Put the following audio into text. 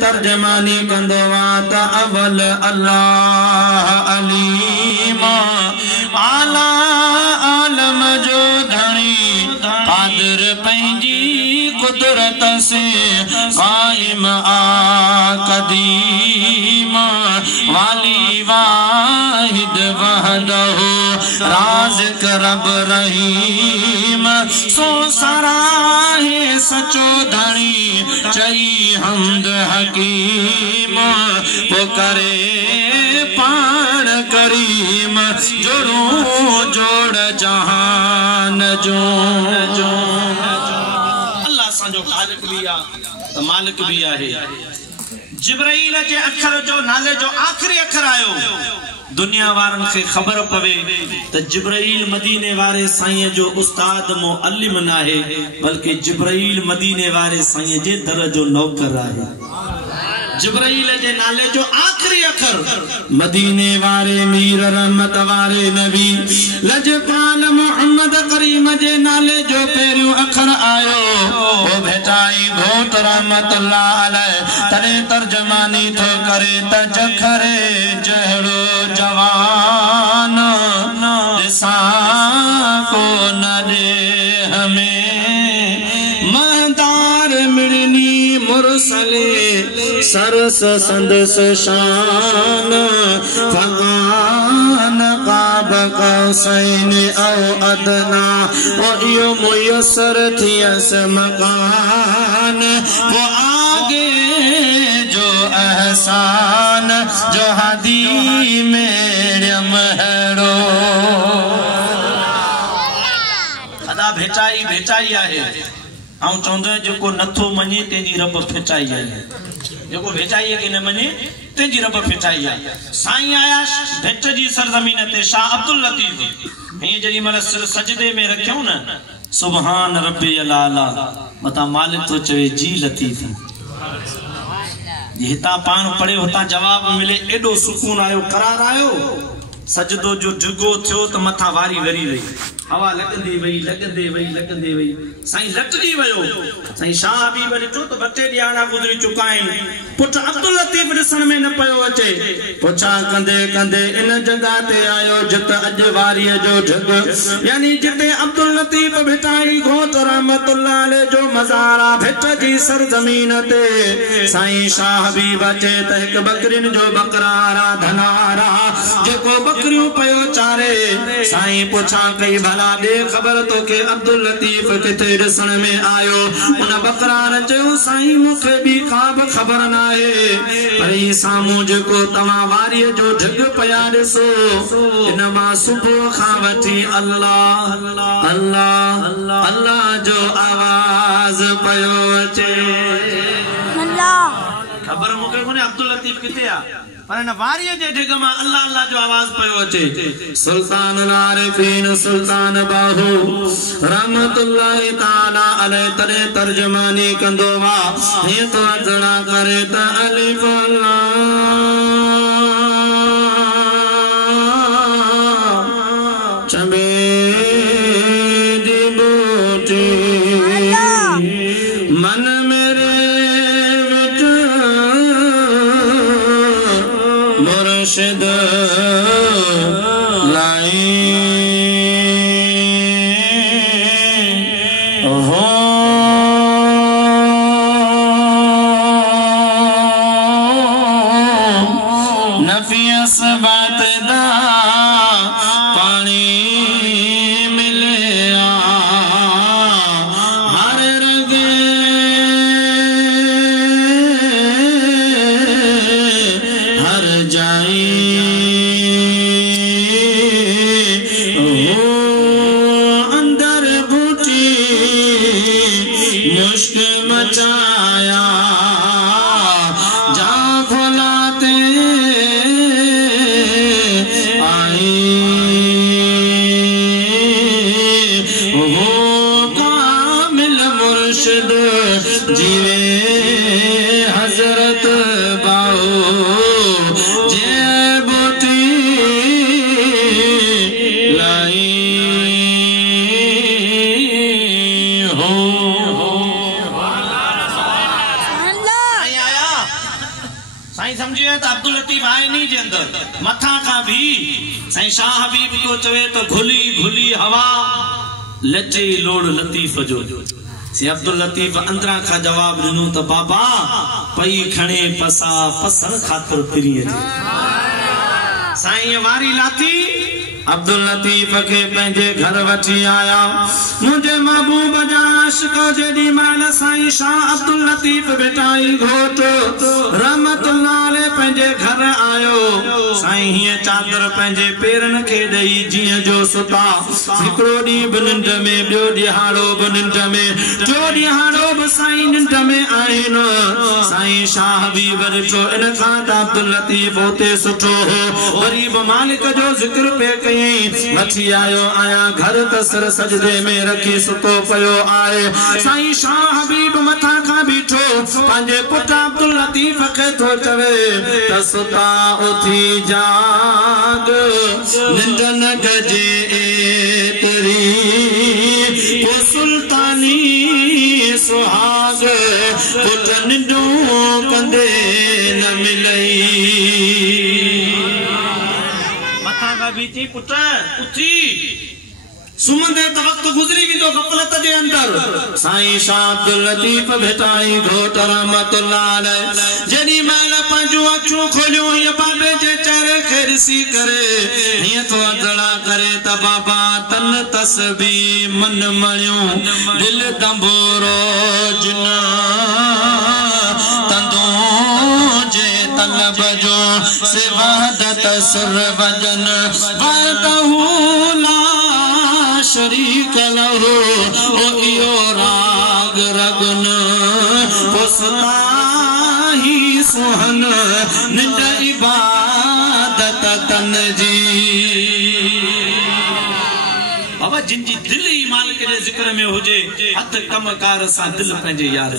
तर्जमानी कंदो त अवल अल्लाह अलीम आला आलम जो धणी कादिर पंहिंजी कुदरत से कायम आ कदीम वाली वाहिद वहदहु राज़िक रब रहीम सो सराहे सचो धणी चई हमद हकीम पुकारे पाण करीम जोड़ो जोड़ जहान जो अल्लाह सांजो खालिक भी आ मालिक भी आहे। जिब्राइल जे अखर जो नाले जो आखिरी अखर आयो दुनिया वारन से खबर पवे त जिब्राइल मदीने वारे साईं जो उस्ताद मुअल्लिम न आहे बल्कि जिब्राइल मदीने वारे साईं जे दर जो नौकर आहे। जिब्राइल जे नाले जो आखिरी अखर मदीने वारे मीर रहमत वारे नबी लजपाल मोहम्मद करीम जे नाले जो पहिरियों अखर आयो ओ भेटाई घोट रहमतुल्लाह अलैह तने तर्जमानी थो करे त जखरे जहड़ो जवान दिसा को न दे हमें महदार मिड़नी मुरसले सरस संदस शान फगान काब कौसैन औ अदना ओ यो मुयस्सर थियस मकान वो आगे जो एहसान जो हदी मेरे महड़ो अदा भेटाई भेटाई आहे आऊं चवंदो जेको नथो मञे तेजी रब फिटाई आहे जेको भेटाई के न मञे तेजी रब फिटाई आहे। साईं आया भेट जी सरजमीन ते शाह अब्दुल लतीफ हे जड़ी मल सिर सजदे में रखियो न सुभान रब्बी अला मता मालिक तो चवे जी लतीफ हिता पान पढ़े हुता जवाब मिले एडो सुकून आयो करार आयो सजदो जो ढिगो थियो त मथा वारी वरी वई हवा लगंदी वई साईं लटजी वयो साईं शाह हबीब ॾिठो त बटे ॾियाणा गुज़री चुका आहिनि पुट अब्दुल लतीफ ॾिसण में न पियो अचे पुछा कंदे कंदे इन जगह ते आयो जिते अॼु वारीअ जो ढिग यानी जिते अब्दुल लतीफ भिटाई घोट रहमतुल्लाह अलैह जो मज़ार आहे भिट जी सरज़मीन ते साईं शाह हबीब अचे त हिकु बकरिन जो बकरार धनार जेको बकरियूं पयो चारे साईं पुछा कई भला दे खबर तो के अब्दुल लतीफ किथे ॾिसण में आयो उन बकरार चयो साईं मूंखे बि का बि ख़बर न आहे पर ही साम्हूं जेको तव्हां वारीअ जो ढिग पया ॾिसो इन मां सुबुह खां वठी अल्लाह अल्लाह अल्लाह जो आवाज़ पयो अचे खबर मूंखे कोन्हे अब्दुल लतीफ किथे आहे पर न वारीअ जे ढिग मां अल्लाह अल्लाह जो आवाज पयो अचे। सुल्तान आरिफीन सुल्तान बाहू रहमतुल्लाह ताला अलैह तने तर्जमानी कंदो वा हे तो अजड़ा करे त अलिफ चंबे दी बूटी मन मेरे मुर्शिद लाई हो नफियस बात दा पानी मिले हर रगे हर जाई अंदर बूटी मुश्क मचाया जा भुलाते आई कामिल मुर्शिद जीवे हजरत बाओ जे बूटी लाई साईं समझिए तो अब्दुल लतीफ आए नहीं जे अंदर मथा का भी साईं शाह हबीब को चवे तो घुली घुली हवा लचे लोड़ लतीफ जो सी अब्दुल लतीफ अंदरा का जवाब दिनो तो बाबा पई खणे पसा पसण खातर फिरी साईं वारी लाथी अब्दुल लतीफ के पंहिंजे घर वठी आया मुझे महबूब जा आशिक जेडी माल साईं शाह अब्दुल लतीफ बेटाई घोट रहमतुल्लाह अलैह पंहिंजे घर आयो साईं हिय चादर पंहिंजे पेरन के दई जिया जो सुता हिकड़ो डी निंड में बियो दिहाड़ो निंड में जो दिहाड़ो साईं निंड में आइन साईं शाह हबीब ॾिठो इन खां अब्दुल लतीफ होते सुठो हो गरीब मालिक जो जिक्र पे मची आयो आया घर तसर सजदे में रखी सुतो पयो आए साईं शाह हबीब मथा का बीठो पंहिंजे पुट अब्दुल लतीफ के तो चवे तसुता उठी जाग निंद न गजे तेरी वो सुल्तानी सुहाग पुट निंदो कंदे न मिलई बीती पुत्र उठी सुमंदे तो वक्त गुजरी की तो गफलत दे अंदर साईं शाह अब्दुल लतीफ भेटाई घोट रहमतुल्लाह अलैह जनी माला पंजो अखियों खोलियो ये बाबे जे चेहरे खे ॾिसी करे ये तो अदड़ा करे त बाबा तन तस्बी मन मणियो दिल दंबोरो जिना तंदो जे तलब जो सिवादत सुर वजन वदहू ला शरीक लहो ओ इयो राग रगन पुस्ताही सुहन निंद इबादत तन जी बाबा जिनजी दिल ही मालिक जे जिक्र में हुजे हथ कमकार सा दिल पंहिंजे यार